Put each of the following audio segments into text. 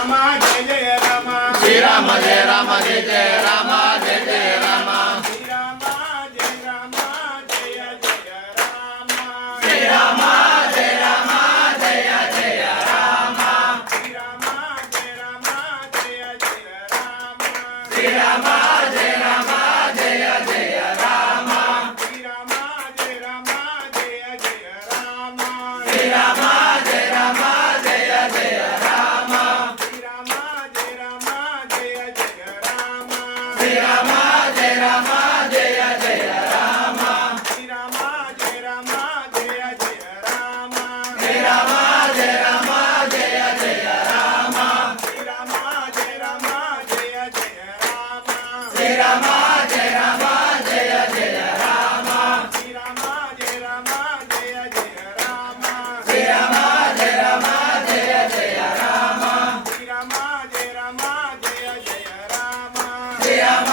Srirama జయ Rama జయ జయ Rama జయ జయ Rama Srirama జయ Rama జయ జయ Rama Srirama జయ Rama జయ జయ Rama Srirama జయ Rama జయ జయ Rama Srirama జయ Rama జయ జయ Rama Srirama జయ Rama జయ జయ Rama Srirama జయ Rama జయ జయ Rama Srirama జయ Rama జయ జయ Rama Srirama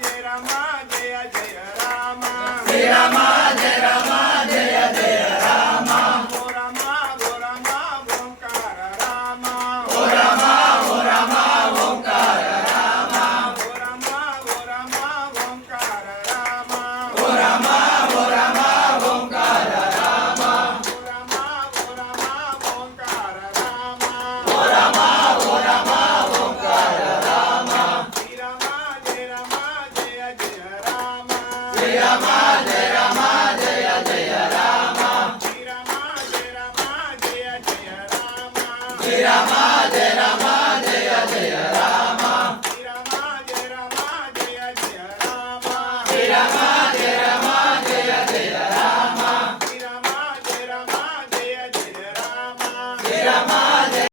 జయ Rama జయ జయ Rama Srirama జయ Rama జయ జయ Rama ఓ Rama ఓంకార Rama ఓ Rama ఓంకార Rama ఓ Rama ఓంకార Rama Srirama జయ Rama జయ జయ Rama Srirama జయ Rama జయ జయ Rama Srirama జయ Rama జయ జయ Rama Srirama